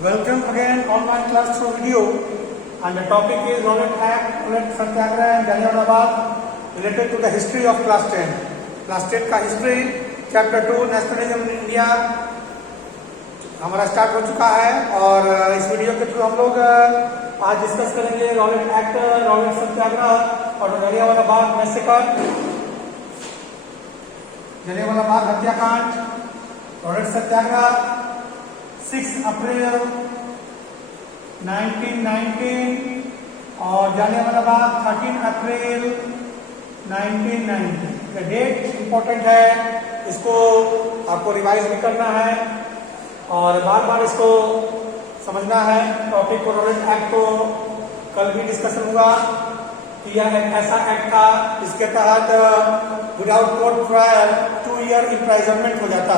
Welcome again online class through video, and the topic is Rowlatt Act, Rowlatt Satyagraha and Jallianwala Bagh related to the history of class 10. Class 10 का history chapter 2 nationalism in India हमारा start हो चुका है और इस video के through हम लोग आज डिस्कस करेंगे रॉलेट एक्ट, रॉलेट सत्याग्रह और जलियांवाला बाग मैसेकर, जलियांवाला बाग हत्याकांड, रॉलेट सत्याग्रह 6 अप्रैल 1919 और जलियांवाला बाग 13 अप्रैल 1990। ये डेट इंपॉर्टेंट है, इसको आपको रिवाइज भी करना है और बार बार इसको समझना है। टॉपिक को रॉलेट एक्ट को कल भी डिस्कशन हुआ कि यह एक ऐसा एक्ट था जिसके तहत विदाउट कोर्ट ट्रायल 2 ईयर इम्प्राइजनमेंट हो जाता,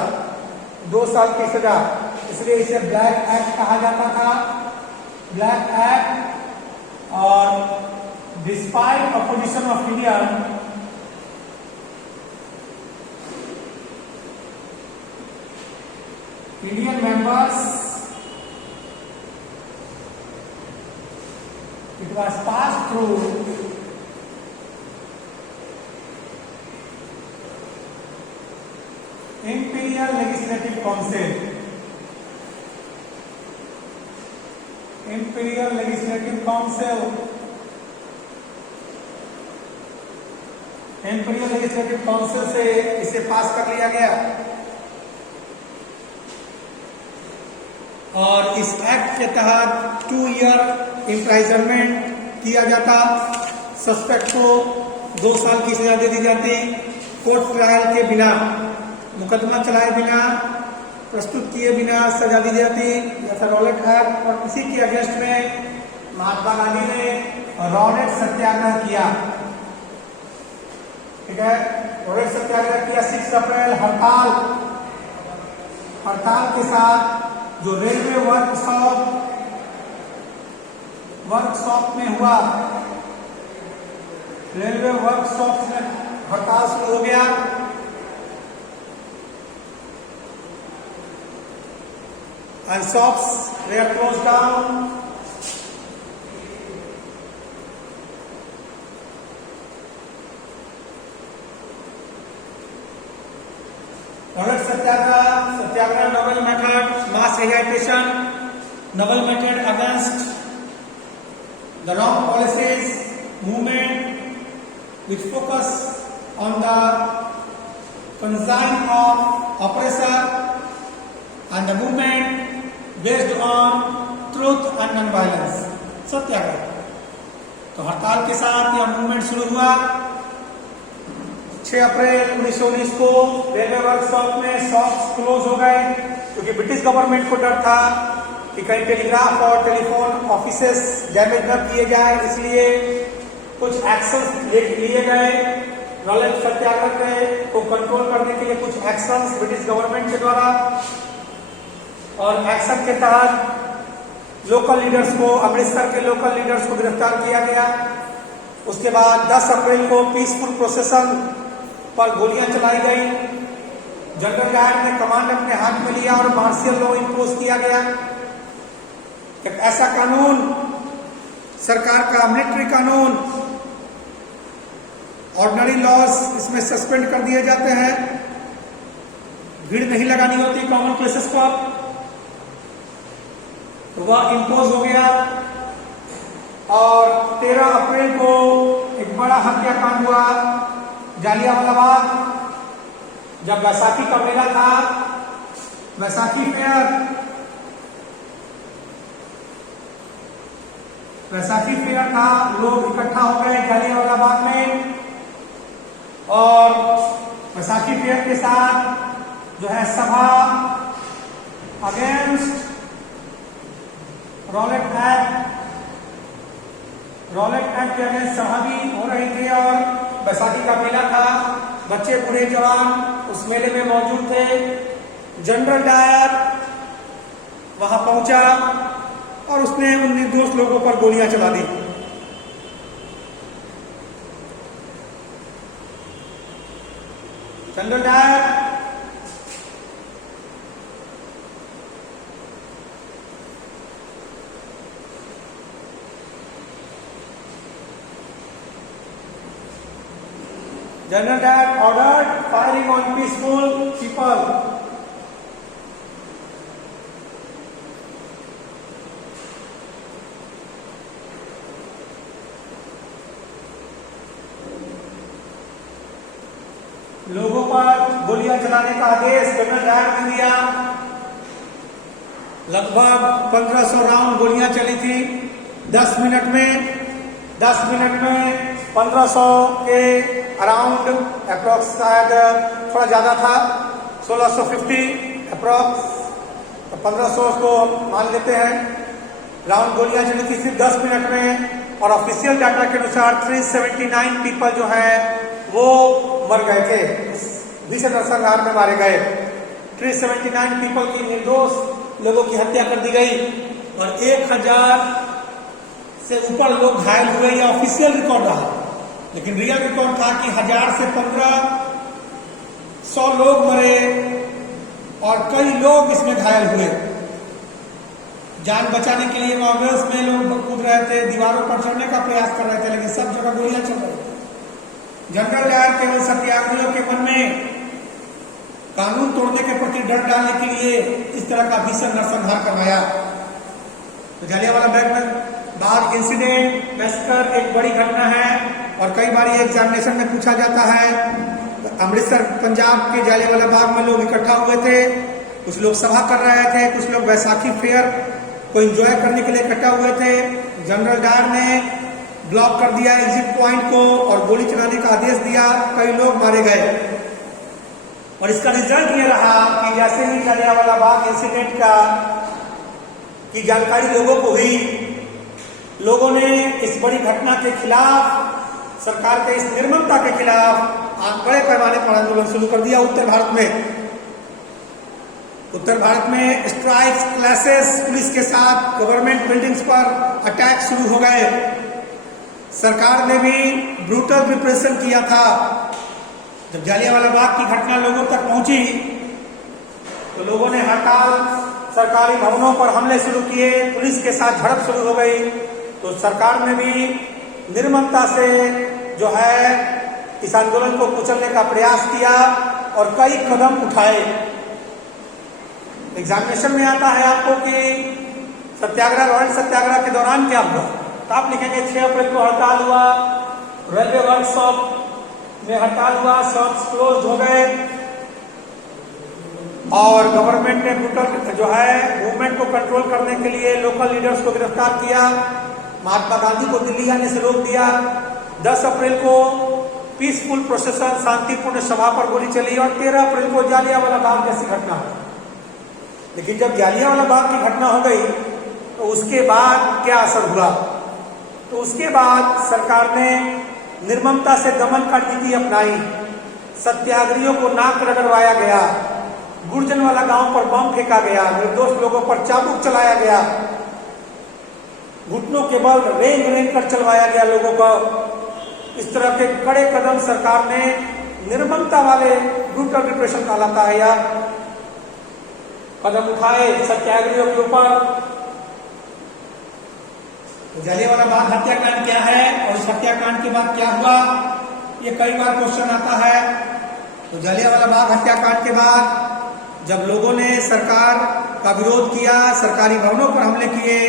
2 साल की सजा, इसलिए इसे ब्लैक एक्ट कहा जाता था। ब्लैक एक्ट और despite opposition of Indian members, it was passed through Imperial Legislative Council. Imperial Legislative Council. Imperial Legislative Council से इसे पास कर लिया गया और इस एक्ट के तहत 2 ईयर इम्प्राइजनमेंट किया जाता, सस्पेक्ट को 2 साल की सजा दे दी जाती, कोर्ट ट्रायल के बिना, मुकदमा चलाए बिना, प्रस्तुत किए बिना सजा दी जाती। जैसा रॉलेट एक्ट और इसी के अगेंस्ट में महात्मा गांधी ने रॉलेट सत्याग्रह किया। ठीक है, रॉलेट सत्याग्रह किया 6 अप्रैल। हड़ताल के साथ जो रेलवे वर्कशॉप में हुआ, रेलवे वर्कशॉप में हड़ताल शुरू हो गया and shops were closed down. Rowlatt Satyagraha novel method, mass agitation, novel method against the wrong policies, movement which focus on the consign of oppressor and the movement based on truth and non-violence. सत्याग्रह तो हड़ताल के साथ यह movement शुरू हुआ 6 अप्रैल 1919 को। Railway workshop में shops close हो गए क्योंकि ब्रिटिश गवर्नमेंट को डर था कि कहीं टेलीग्राफ और टेलीफोन ऑफिसेस डैमेज न किए जाए, इसलिए कुछ एक्शन लिए गए। रॉलेट सत्याग्रह को कंट्रोल करने के लिए कुछ एक्शंस ब्रिटिश गवर्नमेंट के द्वारा, और एक्शन के तहत लोकल लीडर्स को, अमृतसर के लोकल लीडर्स को गिरफ्तार किया गया। उसके बाद 10 अप्रैल को पीसफुल प्रोसेसन पर गोलियां चलाई गई। जनरल डायर ने कमांड अपने हाथ में लिया और मार्शियल लॉ इंपोज किया गया। एक ऐसा कानून, सरकार का मिलिट्री कानून, ऑर्डिनरी लॉज इसमें सस्पेंड कर दिए जाते हैं, भीड़ नहीं लगानी होती कॉमन प्लेसेस पर, तो वह इंपोज हो गया। और 13 अप्रैल को एक बड़ा हत्याकांड हुआ जलियांवाला बाग, जब बैसाखी का मेला था, बैसाखी फेयर था, लोग इकट्ठा हो गए जलियांवाला बाग में और बैसाखी फेयर के साथ जो है सभा अगेंस्ट रॉलेट एक्ट के अगेंस्ट सभा भी हो रही थी और बैसाखी का मेला था, बच्चे बूढ़े जवान उस मेले में मौजूद थे। जनरल डायर वहां पहुंचा और उसने उन निर्दोष लोगों पर गोलियां चला दी। General Dyer General Dyer ordered firing on peaceful people. लोगों पर गोलियां चलाने का आदेश जनरल डायर ने दिया। लगभग 1500 राउंड गोलियां चली थी 10 मिनट में। 10 मिनट में 1500 के अराउंड अप्रोक्स, शायद थोड़ा ज्यादा था, 1650 अप्रोक्स, तो 1500 को मान लेते हैं। राउंड गोलियां चली थी सिर्फ 10 मिनट में। और ऑफिशियल डाटा के अनुसार 379 पीपल जो है वो मर गए थे, भीषण नरसंहार में मारे गए। 379 पीपल की निर्दोष लोगों की हत्या कर दी गई और 1000 से ऊपर लोग घायल हुए। यह ऑफिशियल रिकॉर्ड रहा, लेकिन रियल रिकॉर्ड था कि 1000 से 1500 लोग मरे और कई लोग इसमें घायल हुए। जान बचाने के लिए मॉबल्स में लोग कूद रहे थे, दीवारों पर चढ़ने का प्रयास कर रहे थे, लेकिन सब जगह गोलियां चल रही थी। जनरल डायर केवल सत्याग्रहियों के मन में कानून तोड़ने के प्रति डर डालने के लिए इस तरह का भीषण नरसंहार करवाया। तो जलियांवाला बाग इंसिडेंट मैसेकर एक बड़ी घटना है और कई बार ये एग्जामिनेशन में पूछा जाता है। अमृतसर पंजाब के जलियांवाला बाग में लोग इकट्ठा हुए थे, कुछ लोग सभा कर रहे थे, कुछ लोग बैसाखी फेयर को एंजॉय करने के लिए इकट्ठा हुए थे। जनरल डायर ने ब्लॉक कर दिया एग्जिट पॉइंट को और गोली चलाने का आदेश दिया। कई लोग मारे गए और इसका रिजल्ट ये रहा कि जैसे ही जलियांवाला बाग इंसिडेंट की जानकारी लोगों को हुई, लोगों ने इस बड़ी घटना के खिलाफ, सरकार के इस निर्ममता के खिलाफ बड़े पैमाने पर आंदोलन शुरू कर दिया। उत्तर भारत में स्ट्राइक्स, क्लैशेस, पुलिस के साथ गवर्नमेंट बिल्डिंग्स पर अटैक शुरू हो गए। सरकार ने भी ब्रूटल रिप्रेशन किया था। जब जलियांवाला बाग की घटना लोगों तक पहुंची तो लोगों ने हड़ताल, सरकारी भवनों पर हमले शुरू किए, पुलिस के साथ झड़प शुरू हो गई। तो सरकार ने भी निर्ममता से जो है इस आंदोलन को कुचलने का प्रयास किया और कई कदम उठाए। एग्जामिनेशन में आता है आपको कि सत्याग्रह, रॉयल सत्याग्रह के दौरान क्या हुआ, तो आप लिखेंगे 6 अप्रैल को हड़ताल हुआ, रेलवे वर्कशॉप में हड़ताल हुआ, शॉप्स क्लोज हो गए और गवर्नमेंट ने ब्रूटल जो है मूवमेंट को कंट्रोल करने के लिए लोकल लीडर्स को गिरफ्तार किया। महात्मा गांधी को दिल्ली आने से रोक दिया। 10 अप्रैल को पीसफुल प्रोसेसन, शांतिपूर्ण सभा पर गोली चली और 13 अप्रैल को जलियांवाला बाग जैसी घटना हुई। लेकिन जब जलियांवाला बाग की घटना हो गई तो उसके बाद क्या असर हुआ? तो उसके बाद सरकार ने निर्ममता से दमन का नीति अपनाई। सत्याग्रहियों को नाक रगड़वाया गया, गुर्जनवाला गांव पर बम फेंका गया, निर्दोष लोगों पर चाबुक चलाया गया, घुटनों के बल रेंग रेंग कर चलवाया गया लोगों को। इस तरह के कड़े कदम सरकार ने निर्ममता वाले ब्रूटल रिप्रेशन कहलाता है या कदम उठाए सत्याग्रहियों के ऊपर। जलियांवाला बाग हत्याकांड क्या है और इस हत्याकांड के बाद क्या हुआ, ये कई बार क्वेश्चन आता है। तो जलियांवाला बाग हत्याकांड के बाद जब लोगों ने सरकार का विरोध किया, सरकारी भवनों पर हमले किए,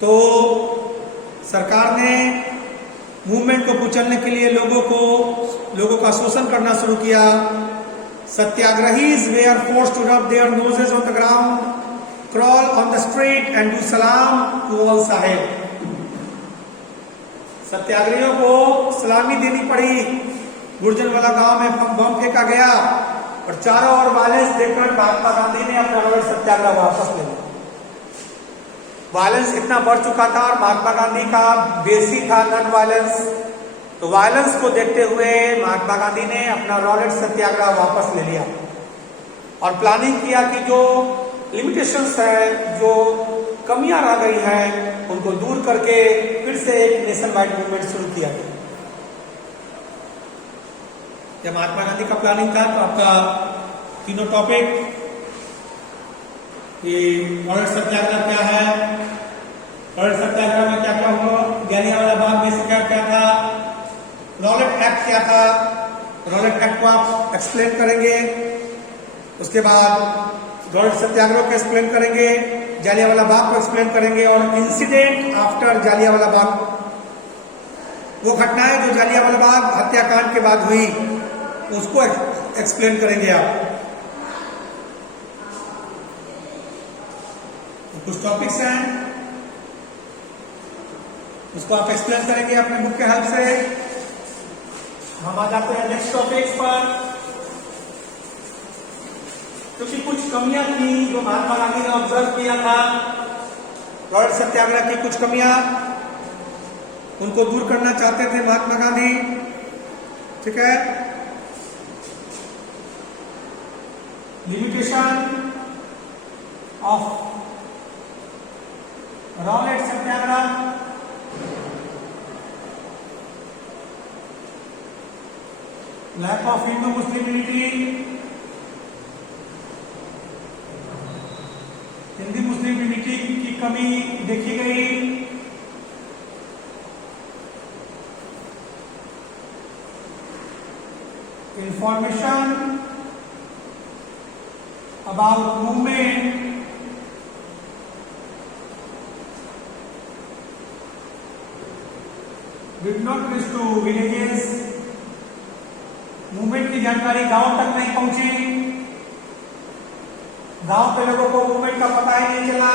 तो सरकार ने मूवमेंट को कुचलने के लिए लोगों का शोषण करना शुरू किया। Satyagrahis were forced to rub their noses on the ground, crawl on the street and do salam to all sahib. सत्याग्रहियों को सलामी देनी पड़ी। गुर्जनवाला गांव में बम फेंका गया और चारों ओर वायलेंस देखकर महात्मा गांधी ने अपना रॉयल सत्याग्रह वापस ले लिया। वायलेंस इतना बढ़ चुका था और महात्मा गांधी का बेसी था नॉन वायलेंस। तो वायलेंस को देखते हुए महात्मा गांधी ने अपना रॉलेट सत्याग्रह वापस ले लिया और प्लानिंग किया कि जो लिमिटेशंस है, जो कमियां रह गई हैं, उनको दूर करके फिर से एक नेशन वाइड मूवमेंट शुरू किया गया। जब महात्मा गांधी का प्लानिंग था तो आपका तीनों टॉपिक, ये रॉलेट सत्याग्रह क्या है, रॉलेट सत्याग्रह में क्या क्या हुआ, जलियांवाला बाग में क्या क्या था, रॉलेट एक्ट क्या था, रॉलेट एक्ट को आप एक्सप्लेन करेंगे। उसके बाद रॉलेट सत्याग्रह को एक्सप्लेन करेंगे, जालियांवाला बाग को एक्सप्लेन करेंगे और इंसिडेंट आफ्टर जालियांवाला बाग, वो घटनाएं जो जालियांवाला बाग हत्याकांड के बाद हुई उसको एक्सप्लेन करेंगे आप। कुछ टॉपिक्स हैं उसको आप एक्सप्लेन करेंगे अपने बुक के हेल्प से। हम आ जाते हैं नेक्स्ट टॉपिक्स पर। क्योंकि कुछ कमियां थी जो महात्मा गांधी ने ऑब्जर्व किया था, रॉलेट सत्याग्रह की कुछ कमियां उनको दूर करना चाहते थे महात्मा गांधी, ठीक है। Limitation of Rowlatt Satyagraha, lack of Hindu Muslim unity, Hindu Muslim unity की कमी देखी गई। Information about movement did not reach to villages, movement की जानकारी गांव तक नहीं पहुंची, गांव के लोगों को मूवमेंट का पता ही नहीं चला,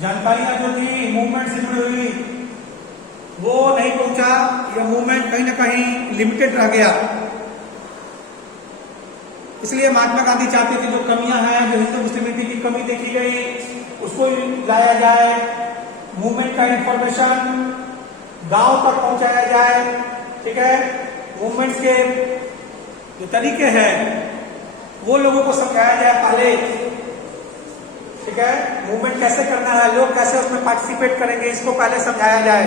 जानकारियां जो थी मूवमेंट से जुड़ी हुई वो नहीं पहुंचा, यह मूवमेंट कहीं ना कहीं लिमिटेड रह गया। इसलिए महात्मा गांधी चाहते थे जो कमियां हैं, जो हिंदू मुस्लिम यूनिटी की कमी देखी गई उसको लाया जाए, मूवमेंट का इंफॉर्मेशन गांव तक पहुंचाया जाए, ठीक है। मूवमेंट्स के जो तरीके हैं वो लोगों को समझाया जाए पहले, ठीक है। मूवमेंट कैसे करना है, लोग कैसे उसमें पार्टिसिपेट करेंगे, इसको पहले समझाया जाए।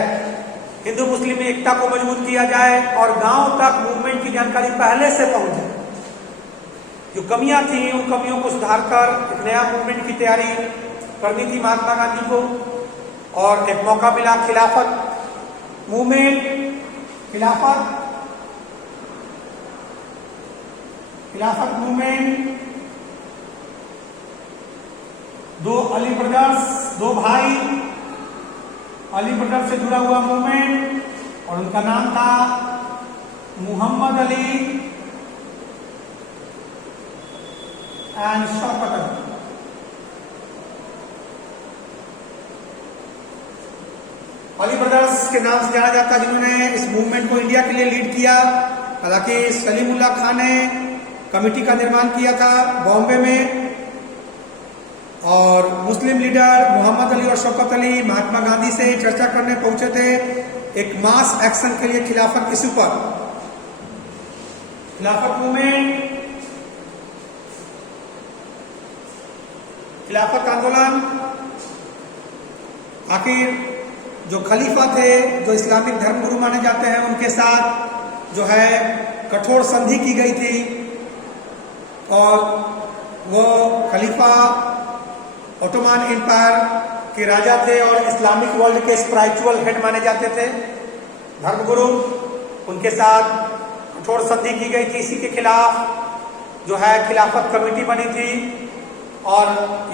हिंदू मुस्लिम में एकता को मजबूत किया जाए और गांव तक मूवमेंट की जानकारी पहले से पहुंच जाए। जो कमियां थी उन कमियों को सुधार कर एक नया मूवमेंट की तैयारी करनी थी महात्मा गांधी को, और एक मौका मिला खिलाफत मूवमेंट, खिलाफत मूवमेंट, दो अली ब्रदर्स, दो भाई अली ब्रदर्स से जुड़ा हुआ मूवमेंट, और उनका नाम था मोहम्मद अली एंड शौकत अली। अली ब्रदर्स के नाम से जाना जाता है जिन्होंने इस मूवमेंट को इंडिया के लिए लीड किया। हालांकि सलीमुल्लाह खान ने कमेटी का निर्माण किया था बॉम्बे में, और मुस्लिम लीडर मोहम्मद अली और शौकत अली महात्मा गांधी से चर्चा करने पहुंचे थे एक मास एक्शन के लिए खिलाफत इशू पर। खिलाफत मूवमेंट, खिलाफत आंदोलन, आखिर जो खलीफा थे, जो इस्लामिक धर्मगुरु माने जाते हैं, उनके साथ जो है कठोर संधि की गई थी, और वो खलीफा ओटोमान एम्पायर के राजा थे और इस्लामिक वर्ल्ड के स्पिरिचुअल हेड माने जाते थे, धर्मगुरु। उनके साथ कठोर संधि की गई थी। इसी के खिलाफ जो है खिलाफत कमेटी बनी थी, और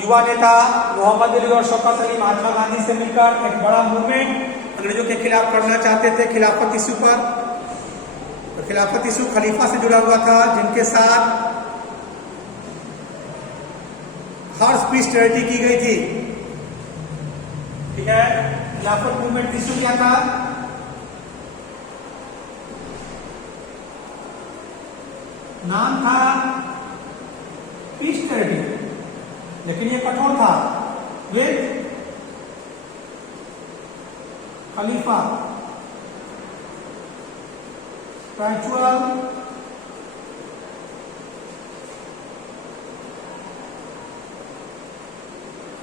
युवा नेता मोहम्मद अली और शौकत अली महात्मा गांधी से मिलकर एक बड़ा मूवमेंट अंग्रेजों के खिलाफ करना चाहते थे खिलाफत इशू पर। तो खिलाफत इशू खलीफा से जुड़ा हुआ था, जिनके साथ हॉर्स पीस ट्रेटी की गई थी, ठीक है। खिलाफत मूवमेंट इशू क्या था? नाम था पीस ट्रेटी, लेकिन ये कठोर था। With Khalifa, spiritual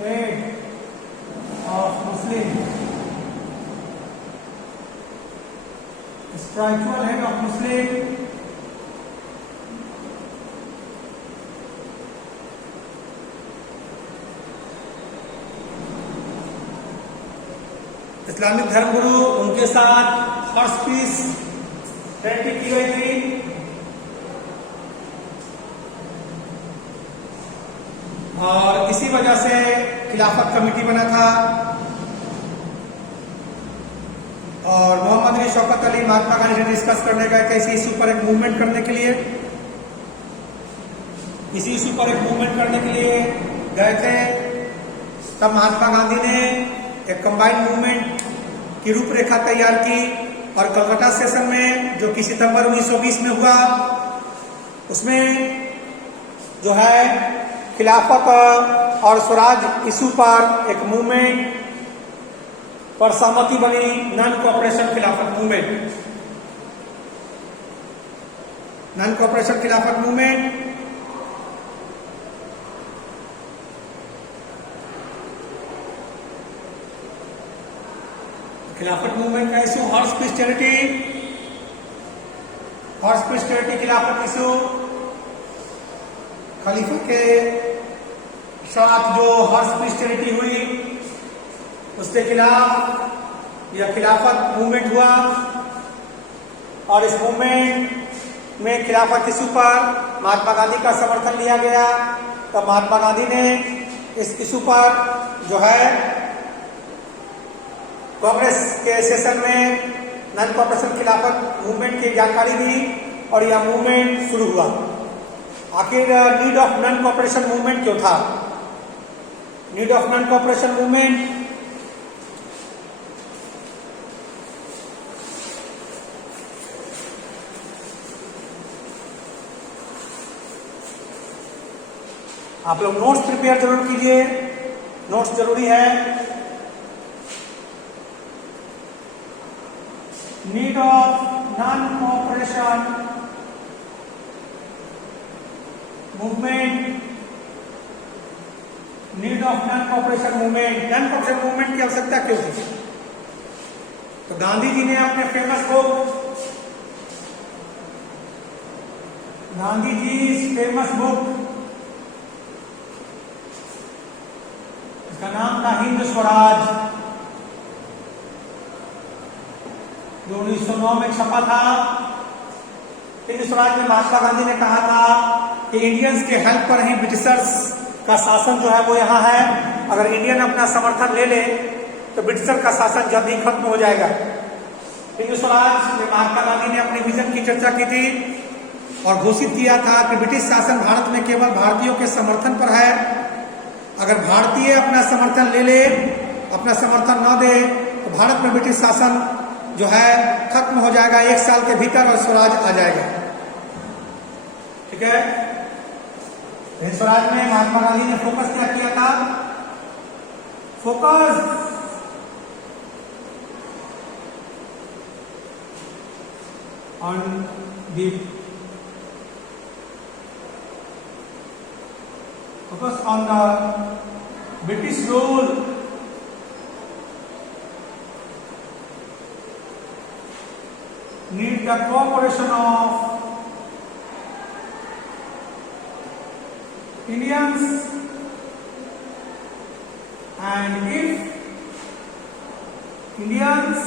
head of Muslim, spiritual head of Muslim, Islamic धर्मगुरु, उनके साथ हॉर्स पीस ट्रेनिटी की गई थी। और इसी वजह से खिलाफत कमेटी बना था और मोहम्मद अली शौकत अली महात्मा गांधी से डिस्कस करने गए थे इसी इशू पर एक मूवमेंट करने के लिए। इसी इशू पर एक मूवमेंट करने के लिए गए थे। तब महात्मा गांधी ने एक कंबाइंड मूवमेंट की रूपरेखा तैयार की और कलकत्ता सेशन में जो कि सितंबर 1920 में हुआ, उसमें जो है खिलाफत और स्वराज इशू पर एक मूवमेंट पर सहमति बनी, non cooperation Khilafat movement. Non cooperation Khilafat movement Khilafat movement का इशू हॉर्स पीस टेरिटी, हॉर्स पीस टेरिटी खिलाफत इशू, खलीफा के साथ जो हॉर्स पीस टेरिटी हुई उसके खिलाफ यह खिलाफत मूवमेंट हुआ और इस मूवमेंट में खिलाफत इशू पर महात्मा गांधी का समर्थन लिया गया। तब महात्मा गांधी ने इस इशू पर जो है कांग्रेस के सेशन में नॉन कोऑपरेशन खिलाफत मूवमेंट की जानकारी दी और यह मूवमेंट शुरू हुआ। आखिर need of non cooperation movement क्यों था? Need of non cooperation movement आप लोग नोट्स प्रिपेयर जरूर कीजिए, नोट्स जरूरी है। Need of non cooperation movement, need of non cooperation movement. Non cooperation movement की आवश्यकता क्यों थी? तो गांधी जी ने अपने famous book, Gandhi ji famous book, इसका नाम था हिंद स्वराज, जो 1909 में छपा था। हिंद स्वराज में महात्मा गांधी ने कहा था कि इंडियंस के हेल्प पर ही ब्रिटिशर्स का शासन जो है वो यहाँ है। अगर इंडियन अपना समर्थन ले ले तो ब्रिटिशर का शासन जल्द ही खत्म हो जाएगा। हिंद स्वराज में महात्मा गांधी ने अपने विजन की चर्चा की थी और घोषित किया था कि ब्रिटिश शासन भारत में केवल भारतीयों के समर्थन पर है। अगर भारतीय अपना समर्थन ले ले, अपना समर्थन न दे तो भारत में ब्रिटिश शासन जो है खत्म हो जाएगा 1 साल के भीतर और स्वराज आ जाएगा। ठीक है। हिंद स्वराज में महात्मा गांधी ने फोकस क्या किया था? Focus on the focus on the British rule need the cooperation of Indians, and if Indians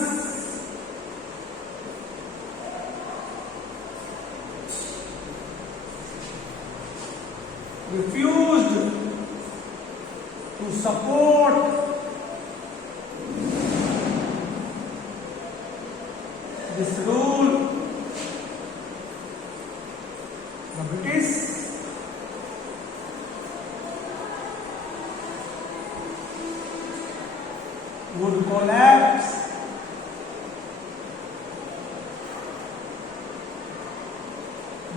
refused to support this rule, the British would collapse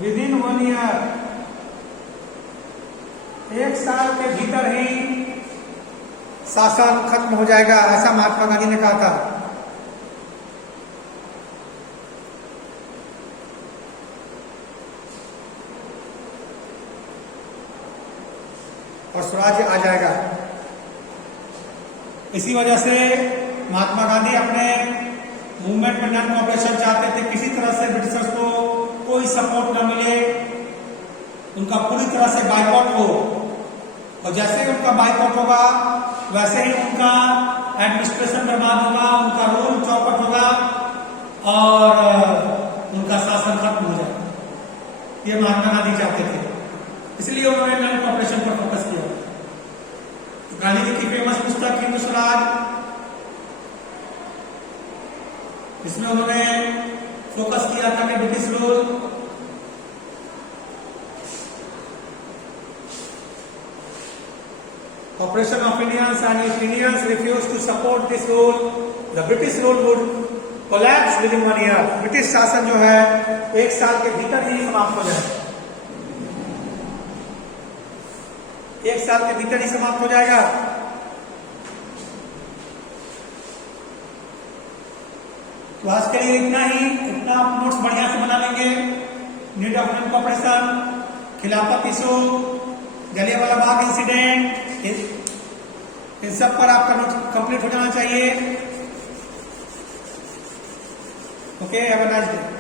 within 1 year। 1 साल के भीतर ही शासन खत्म हो जाएगा, ऐसा महात्मा गांधी ने कहा था। और स्वराज आ जाएगा। इसी वजह से महात्मा गांधी अपने मूवमेंट में नॉन कोऑपरेशन चाहते थे। किसी तरह से ब्रिटिशर्स को कोई सपोर्ट न मिले, उनका पूरी तरह से बाइकआउट हो, और जैसे ही उनका बाइकआउट होगा वैसे ही उनका एडमिनिस्ट्रेशन बर्बाद होगा, उनका रूल चौपट होगा और उनका शासन खत्म हो जाए, ये महात्मा गांधी चाहते थे। इसलिए उन्होंने नॉन कॉपरेशन पर फोकस किया। गांधी जी की फेमस पुस्तक हिंदू स्वराज, इसमें उन्होंने फोकस किया था कि British rule Operation of Indians, and if Indians refuse to support this rule, the British rule would collapse within 1 year. British शासन जो है 1 साल के भीतर ही समाप्त हो जाएगा, 1 साल के भीतर ही समाप्त हो जाएगा। तो आज के लिए इतना ही, इतना नोट्स बढ़िया से बना लेंगे। नीड ऑफ नॉन कॉपरेशन, खिलाफत इशू, जलियांवाला बाग इंसिडेंट, इन सब पर आपका नोट कंप्लीट हो जाना चाहिए। Okay, have a nice day.